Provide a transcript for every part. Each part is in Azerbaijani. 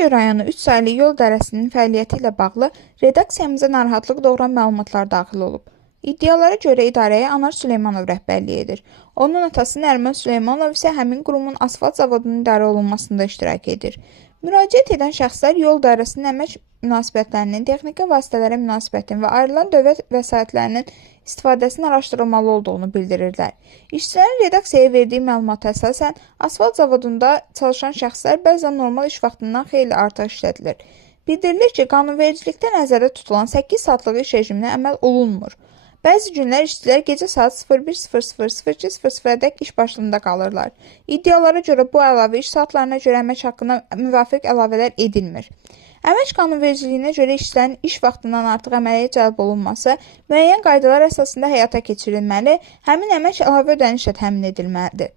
Göyçə rayonu 3 saylı yol idarəsinin fəaliyyəti ilə bağlı redaksiyamıza narahatlıq doğuran məlumatlar daxil olub. İddialara görə idarəyə Anar Süleymanov rəhbərlik edir. Onun atası Nəriman Süleymanov isə həmin qurumun asfalt zavodunun idarə olunmasında iştirak edir. Müraciət edən şəxslər yol idarəsinin əmək münasibətlərinin, texniki vasitələrə münasibətinin və ayrılan dövlət vəsaitlərinin istifadəsinin araşdırılmalı olduğunu bildirirlər. İşçilərin redaksiyaya verdiyi məlumata əsasən, asfalt zavodunda çalışan şəxslər bəzən normal iş vaxtından xeyli artıq işlədilir. Bildirilir ki, qanunvericilikdə nəzərdə tutulan 8 saatlıq iş rejiminə əməl olunmur. Bəzi günlər işçilər gecə saat 01:00-02:00-dək iş başında qalırlar. İddialara görə bu əlavə iş saatlarına görə əmək haqqına müvafiq əlavələr edilmir. Əmək qanunvericiliyinə görə işçilərin iş vaxtından artıq əməliyyat cəlb olunması müəyyən qaydalar əsasında həyata keçirilməli, həmin əmək əlavə ödənişlə təmin edilməlidir.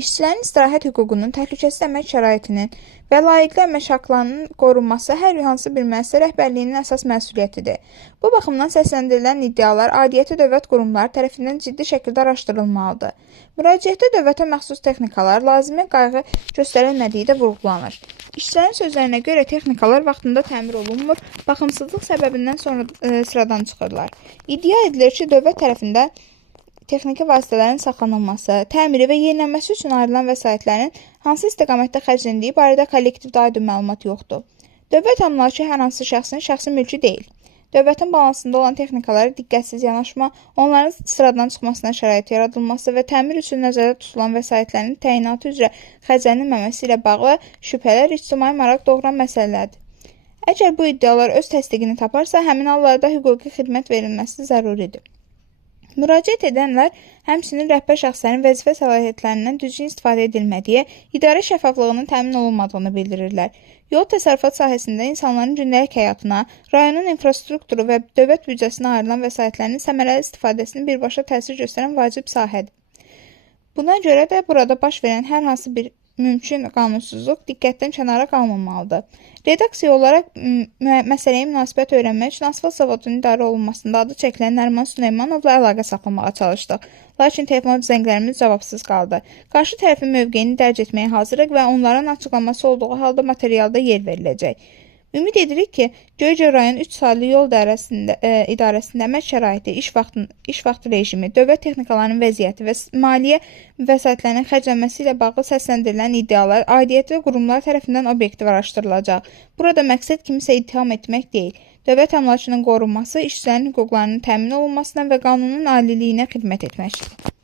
İşçilərin istirahət hüququnun, təhlükəsiz əmək şəraitinin və layiqli əmək haqqlarının qorunması hər hansı bir müəssisə rəhbərliyinin əsas məsuliyyətidir. Bu baxımdan səsləndirilən iddialar aidiyyəti dövlət qurumları tərəfindən ciddi şəkildə araşdırılmalıdır. Müraciətdə dövlətə məxsus texnikalar, lazımi qayğı göstərilmədiyi də vurğulanır. İşçilərin sözlərinə görə texnikalar vaxtında təmir olunmur, baxımsızlıq səbəbindən sonra sıradan çıxırlar. İddia edilir ki, dövlət tərəfindən texniki vasitələrin saxlanılması, təmiri və yenilənməsi üçün ayrılan vəsaitlərin hansı istiqamətdə xərcləndiyi barədə kollektivdə aydın məlumat yoxdur. Dövlət əmlakı hər hansı şəxsin şəxsi mülkü deyil. Dövlətin balansında olan texnikalara diqqətsiz yanaşma, onların sıradan çıxmasına şərait yaradılması və təmir üçün nəzərdə tutulan vəsaitlərin təyinatı üzrə xərclənilməməsi ilə bağlı şübhələr ictimai maraq doğuran məsələlərdir. Əgər bu iddialar öz təsdiqini taparsa, həmin hallarda hüquqi xidmət verilməsi zəruridir. Müraciət edənlər həmçinin rəhbər şəxslərin vəzifə səlahiyyətlərindən düzgün istifadə edilmədiyi, idarə şəffaflığının təmin olunmadığını bildirirlər. Yol təsərrüfat sahəsində insanların gündəlik həyatına, rayonun infrastrukturu və dövlət büdcəsinə ayrılan vəsaitlərin səmərəli istifadəsini birbaşa təsir göstərən vacib sahədir. Buna görə də burada baş verən hər hansı bir mümkün qanunsuzluq diqqətdən kənara qalmamalıdır. Redaksiya olaraq məsələyə münasibət öyrənmək üçün asfalt zavodunun idarə olunmasında adı çəkilən Nəriman Süleymanovla əlaqə saxlamağa çalışdıq. Lakin telefon zənglərimiz cavabsız qaldı. Qarşı tərəfin mövqeyini dərc etməyə hazırıq və onların açıqlaması olduğu halda materialda yer veriləcək. Ümid edirik ki, Göyçə rayon 3 saylı yol idarəsində əmək şəraiti, iş vaxtı rejimi, dövlət texnikalarının vəziyyəti və maliyyə vəsaitlərinin xərclənməsi ilə bağlı səsləndirilən iddialar aidiyyətli qurumlar tərəfindən obyektiv araşdırılacaq. Burada məqsəd kimisə ittiham etmək deyil. Dövlət əmlakının qorunması, işçilərin hüquqlarının təmin olunmasına və qanunun aliliyinə xidmət etməkdir.